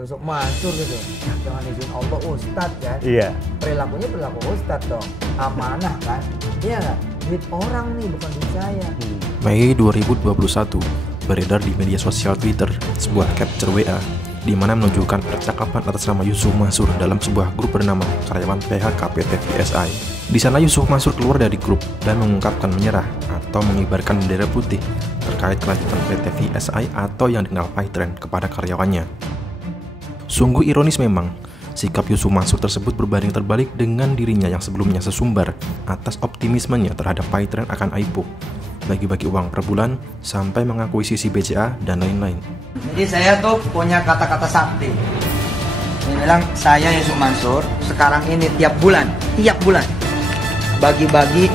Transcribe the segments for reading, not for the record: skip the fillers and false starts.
Yusuf Mansur gitu, dengan izin Allah Ustadz kan. Iya. Perilakunya perilaku Ustadz dong, amanah kan. Iya nggak? Duit orang nih, bukan duit saya. Mei 2021, beredar di media sosial Twitter sebuah capture WA di mana menunjukkan percakapan atas nama Yusuf Mansur dalam sebuah grup bernama Karyawan PHK PT VSI. Di sana Yusuf Mansur keluar dari grup dan mengungkapkan menyerah atau mengibarkan bendera putih terkait kelanjutan PT VSI atau yang dikenal Paytrend kepada karyawannya. Sungguh ironis memang, sikap Yusuf Mansur tersebut berbanding terbalik dengan dirinya yang sebelumnya sesumbar atas optimismenya terhadap Paytrend akan IPO, bagi-bagi uang per bulan, sampai mengakuisisi BCA dan lain-lain. Jadi saya tuh punya kata-kata sakti. Dia bilang, saya Yusuf Mansur, sekarang ini tiap bulan, bagi-bagi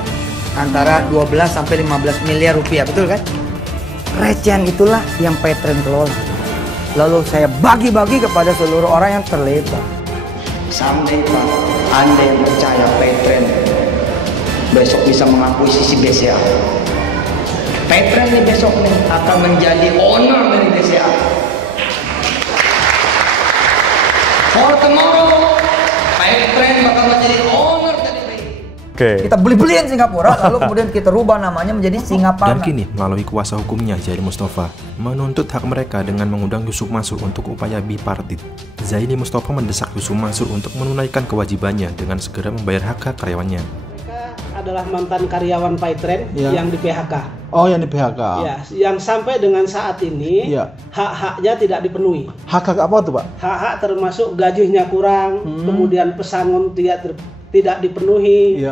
antara 12 sampai 15 miliar rupiah, betul kan? Recehan itulah yang Paytrend kelola. Lalu saya bagi-bagi kepada seluruh orang yang terlibat. Sampai Anda yang percaya Paytrend besok bisa mengakuisisi BCA. Paytrend nih besok nih akan menjadi owner dari BCA. For tomorrow, Paytrend bakal menjadi owner dari BCA. Oke. Kita beli-beliin Singapura, lalu kemudian kita rubah namanya menjadi Singapura. Dan kini melalui kuasa hukumnya Zaini Mustafa menuntut hak mereka dengan mengundang Yusuf Mansur untuk upaya bipartit. Zaini Mustafa mendesak Yusuf Mansur untuk menunaikan kewajibannya dengan segera membayar hak karyawannya. Mereka adalah mantan karyawan Paytrend yang di PHK. Oh, yang di PHK. Ya, yang sampai dengan saat ini hak-haknya tidak dipenuhi. Hak-hak apa tuh, Pak? Hak-hak termasuk gajinya kurang, kemudian pesangon tidak dipenuhi,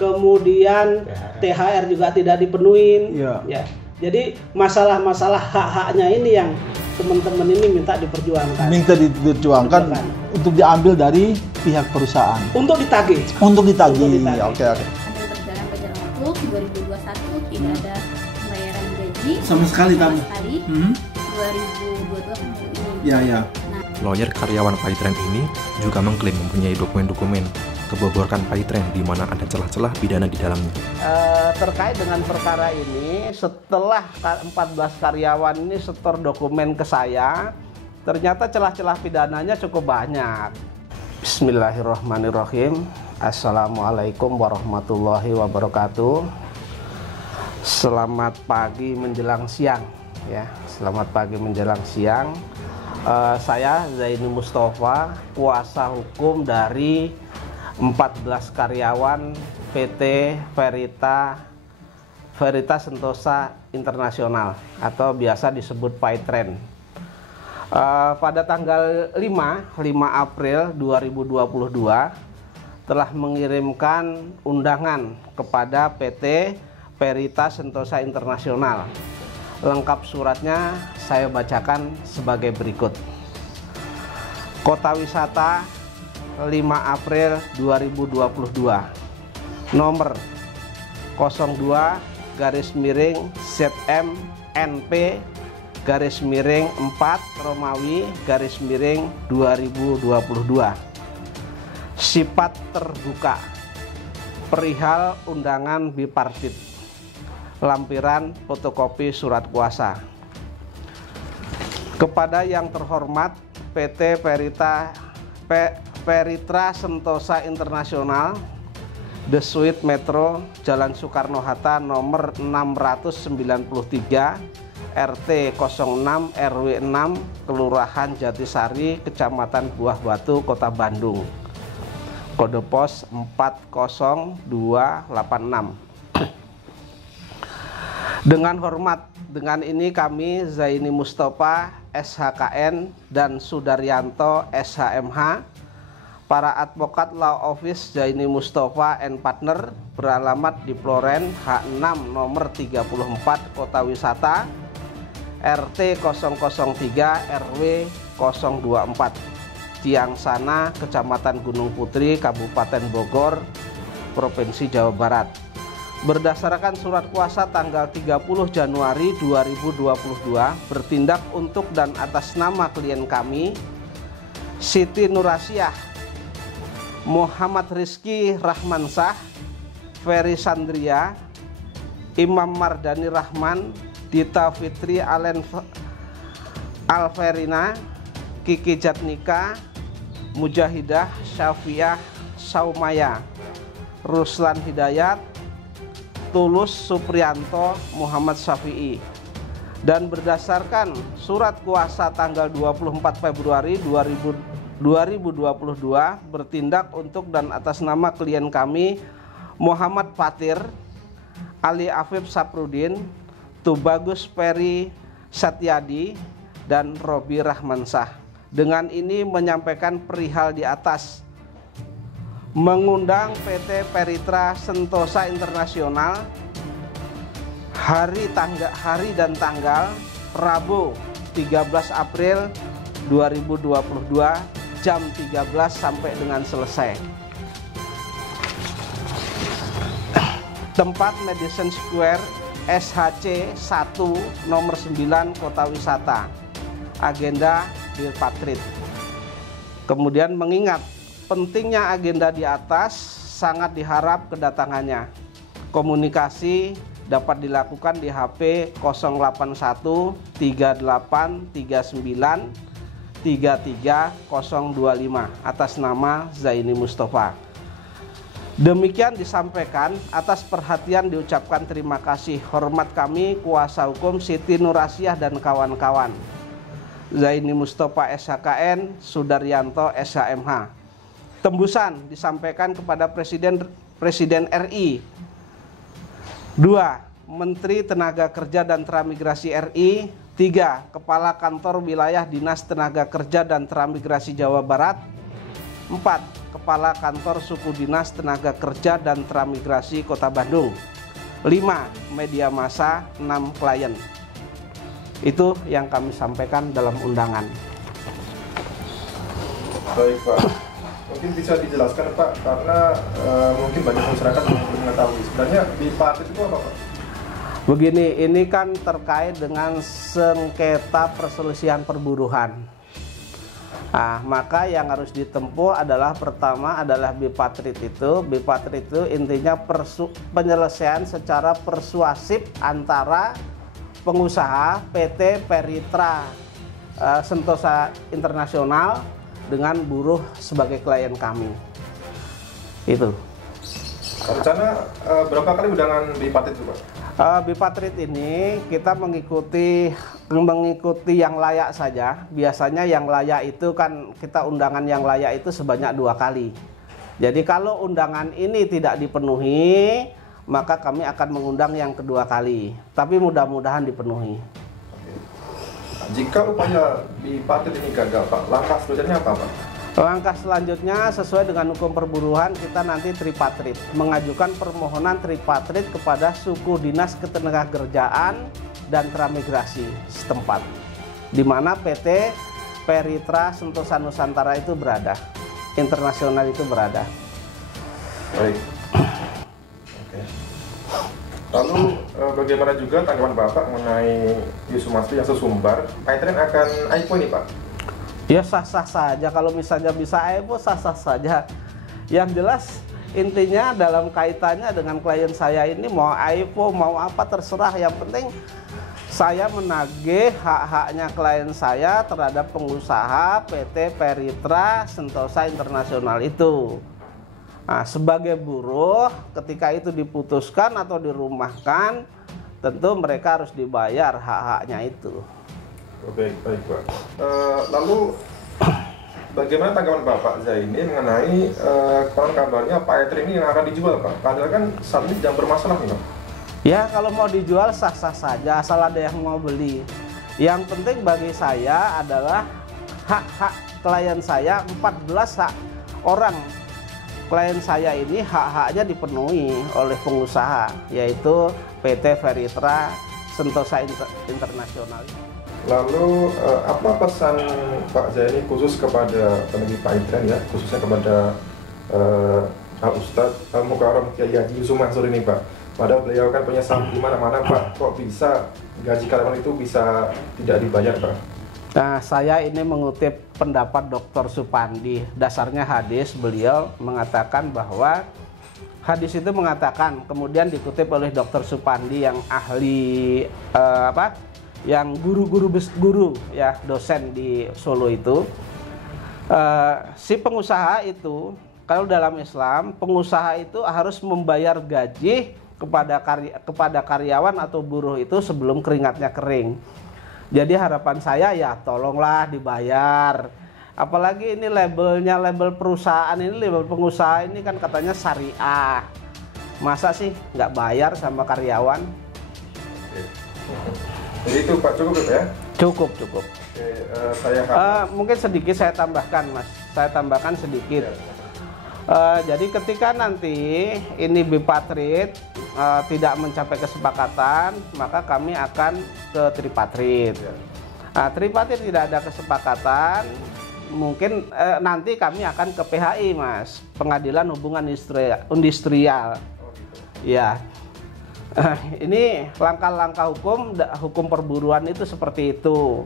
kemudian THR juga tidak dipenuhi. Ya. Jadi masalah-masalah hak-haknya ini yang teman-teman ini minta diperjuangkan. Untuk diambil dari pihak perusahaan. Untuk ditagih. Oke. Ada berjalan waktu 2021 tidak ada pembayaran gaji Sama sekali. 2022 ini. Ya. Lawyer karyawan Paytrend ini juga mengklaim mempunyai dokumen-dokumen keboboran Paytrend di mana ada celah-celah pidana di dalamnya. Terkait dengan perkara ini, setelah 14 karyawan ini setor dokumen ke saya, ternyata celah-celah pidananya cukup banyak. Bismillahirrahmanirrahim. Assalamualaikum warahmatullahi wabarakatuh. Selamat pagi menjelang siang, ya. Selamat pagi menjelang siang. Saya Zaini Mustafa, kuasa hukum dari 14 karyawan PT Verita Sentosa Internasional atau biasa disebut Paytrend. Pada tanggal 5 April 2022 telah mengirimkan undangan kepada PT Verita Sentosa Internasional. Lengkap suratnya saya bacakan sebagai berikut. Kota Wisata 5 April 2022, nomor 02-ZM-NP-4-2022. Sifat terbuka perihal undangan bipartit, lampiran fotokopi surat kuasa. Kepada yang terhormat PT Verita Sentosa Internasional, The Suite Metro, Jalan Soekarno-Hatta, nomor 693, RT 06 RW 6, Kelurahan Jatisari, Kecamatan Buah Batu, Kota Bandung. Kode pos 40286. Dengan hormat, dengan ini kami Zaini Mustafa SHKN dan Sudaryanto SHMH, para advokat law office Zaini Mustafa and Partner, beralamat di Floren H6 nomor 34 Kota Wisata, RT 003 RW 024, Ciangsana, Kecamatan Gunung Putri, Kabupaten Bogor, Provinsi Jawa Barat. Berdasarkan surat kuasa tanggal 30 Januari 2022, bertindak untuk dan atas nama klien kami, Siti Nurasiah, Muhammad Rizky Rahmansah, Ferry Sandria, Imam Mardani Rahman, Dita Fitri Alverina, Kiki Jatnika, Mujahidah Syafiah Saumaya, Ruslan Hidayat, Tulus Supriyanto, Muhammad Syafi'i. Dan berdasarkan surat kuasa tanggal 24 Februari 2022 bertindak untuk dan atas nama klien kami Muhammad Fatir, Ali Afif Saprudin, Tubagus Peri Satyadi, dan Robi Rahmansah. Dengan ini menyampaikan perihal di atas, mengundang PT Peritra Sentosa Internasional hari dan tanggal Rabu 13 April 2022 jam 13 sampai dengan selesai. Tempat Madison Square SHC 1 nomor 9 Kota Wisata. Agenda Bipatrit. Kemudian mengingat pentingnya agenda di atas, sangat diharap kedatangannya. Komunikasi dapat dilakukan di HP 081 38 39 33 025 atas nama Zaini Mustafa. Demikian disampaikan, atas perhatian diucapkan terima kasih. Hormat kami kuasa hukum Siti Nurasiah dan kawan-kawan. Zaini Mustafa SHKN, Sudaryanto SHMH. Tembusan disampaikan kepada Presiden RI. 2. Menteri Tenaga Kerja dan Transmigrasi RI. 3. Kepala Kantor Wilayah Dinas Tenaga Kerja dan Transmigrasi Jawa Barat. 4. Kepala Kantor Suku Dinas Tenaga Kerja dan Transmigrasi Kota Bandung. 5. Media massa, 6 klien. Itu yang kami sampaikan dalam undangan. Baik Pak, mungkin bisa dijelaskan Pak, karena mungkin banyak masyarakat yang belum mengetahui sebenarnya Bipatrit itu apa Pak? Begini, ini kan terkait dengan sengketa perselisihan perburuhan. Nah, maka yang harus ditempuh adalah pertama adalah Bipatrit itu intinya penyelesaian secara persuasif antara pengusaha PT Peritra Sentosa Internasional dengan buruh sebagai klien kami. Itu. Rencana berapa kali undangan Bipatrit itu Pak? Bipatrit ini kita mengikuti yang layak saja. Biasanya yang layak itu kan kita undangan yang layak itu sebanyak 2 kali. Jadi kalau undangan ini tidak dipenuhi, maka kami akan mengundang yang kedua kali. Tapi mudah-mudahan dipenuhi. Jika upaya Bipatrit ini gagal Pak, langkah selanjutnya apa Pak? Langkah selanjutnya sesuai dengan hukum perburuhan, kita nanti tripatrit, mengajukan permohonan tripatrit kepada suku dinas ketenagakerjaan dan transmigrasi setempat, di mana PT Peritra Sentosa Nusantara itu berada, internasional itu berada. Baik. Oke. Lalu bagaimana juga tanggapan Bapak mengenai isu Masri yang sesumbar? Petren akan IPO ini Pak? Ya sah-sah saja, kalau misalnya bisa IPO sah-sah saja. Yang jelas intinya dalam kaitannya dengan klien saya ini mau IPO mau apa terserah, yang penting saya menagih hak-haknya klien saya terhadap pengusaha PT Peritra Sentosa Internasional itu. Nah, sebagai buruh ketika itu diputuskan atau dirumahkan, tentu mereka harus dibayar hak-haknya itu. Baik Pak. Lalu bagaimana tanggapan Bapak Zaini mengenai konon kabarnya Petren ini yang akan dijual Pak? Padahal kan saat ini sedang bermasalah nih Pak. Ya kalau mau dijual sah-sah saja asal ada yang mau beli. Yang penting bagi saya adalah hak-hak klien saya, 14 hak orang klien saya ini hak-haknya dipenuhi oleh pengusaha, yaitu PT Peritra Sentosa Internasional. Lalu apa pesan Pak Zaini khusus kepada penagih Petren ya, khususnya kepada Ustadz Mukarram Kiai Haji Yusuf Mansur ini Pak? Padahal beliau kan punya saham di mana-mana Pak, kok bisa gaji karyawan itu bisa tidak dibayar Pak? Nah, saya ini mengutip pendapat Dr. Supandi. Dasarnya hadis, beliau mengatakan bahwa hadis itu mengatakan, kemudian dikutip oleh Dr. Supandi yang ahli yang guru ya, dosen di Solo itu, si pengusaha itu, kalau dalam Islam pengusaha itu harus membayar gaji kepada karyawan atau buruh itu sebelum keringatnya kering. Jadi harapan saya ya tolonglah dibayar. Apalagi ini label perusahaan ini, label pengusaha ini kan katanya syariah. Masa sih nggak bayar sama karyawan? Jadi itu Pak cukup ya? Cukup. Oke, saya mungkin sedikit saya tambahkan, Mas. Saya tambahkan sedikit. Jadi ketika nanti ini bipatrit tidak mencapai kesepakatan, maka kami akan ke tripatrit. Nah, tripatrit tidak ada kesepakatan, mungkin nanti kami akan ke PHI, Mas, Pengadilan Hubungan Industrial. Ya, ini langkah-langkah hukum perburuan itu seperti itu.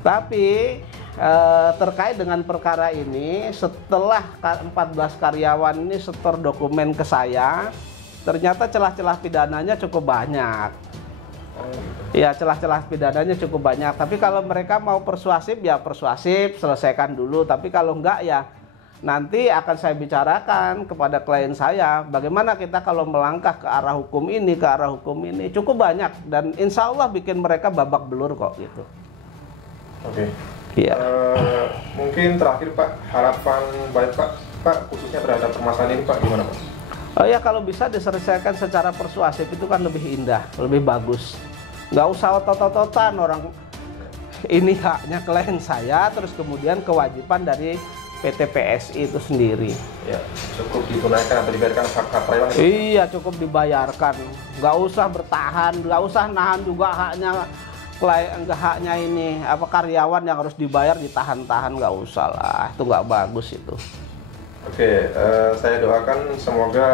Tapi terkait dengan perkara ini, setelah 14 karyawan ini setor dokumen ke saya, ternyata celah-celah pidananya cukup banyak. Ya, celah-celah pidananya cukup banyak. Tapi kalau mereka mau persuasif, ya persuasif, selesaikan dulu. Tapi kalau enggak, ya nanti akan saya bicarakan kepada klien saya, bagaimana kita kalau melangkah ke arah hukum ini, cukup banyak. Dan insya Allah bikin mereka babak belur kok gitu. Oke. Iya. Mungkin terakhir Pak, harapan baik Pak khususnya terhadap permasalahan ini Pak, gimana Pak? Oh ya, kalau bisa diselesaikan secara persuasif itu kan lebih indah, lebih bagus. Nggak usah otot-ototan, orang ini haknya klien saya, terus kemudian kewajiban dari PT PSI itu sendiri. Ya, cukup ditunaikan atau dibayarkan hak-hak karyawan? Iya, cukup dibayarkan. Nggak usah bertahan, nggak usah nahan juga haknya haknya ini, apa karyawan yang harus dibayar ditahan-tahan, nggak usah lah, itu nggak bagus itu. Oke, saya doakan semoga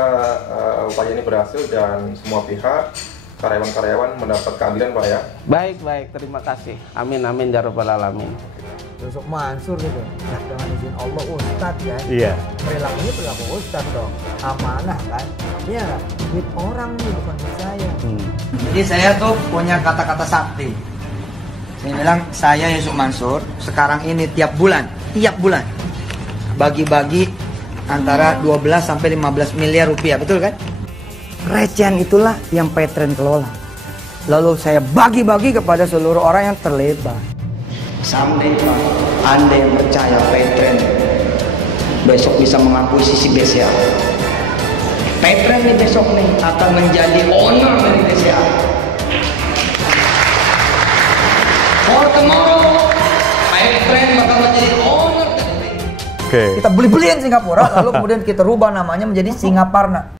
upaya ini berhasil dan semua pihak karyawan-karyawan mendapat keadilan Pak ya. Baik, terima kasih. Amin ya rabbal alamin. Yusuf Mansur gitu, dengan izin Allah Ustadz ya. Iya. Perilakunya perilaku Ustadz dong, amanah kan? Iya nggak? Duit orang nih, bukan duit saya. Jadi saya tuh punya kata-kata sakti. Saya bilang, saya Yusuf Mansur sekarang ini tiap bulan bagi-bagi antara 12 sampai 15 miliar rupiah, betul kan? Recehan itulah yang Petren kelola. Lalu saya bagi-bagi kepada seluruh orang yang terlibat. Sampai Anda yang percaya Petren besok bisa mengakui sisi BCA. Petren nih besok nih akan menjadi owner dari BCA. For tomorrow, Petren bakal menjadi owner. Oke. Kita beli-beliin Singapura, lalu kemudian kita rubah namanya menjadi Singaparna.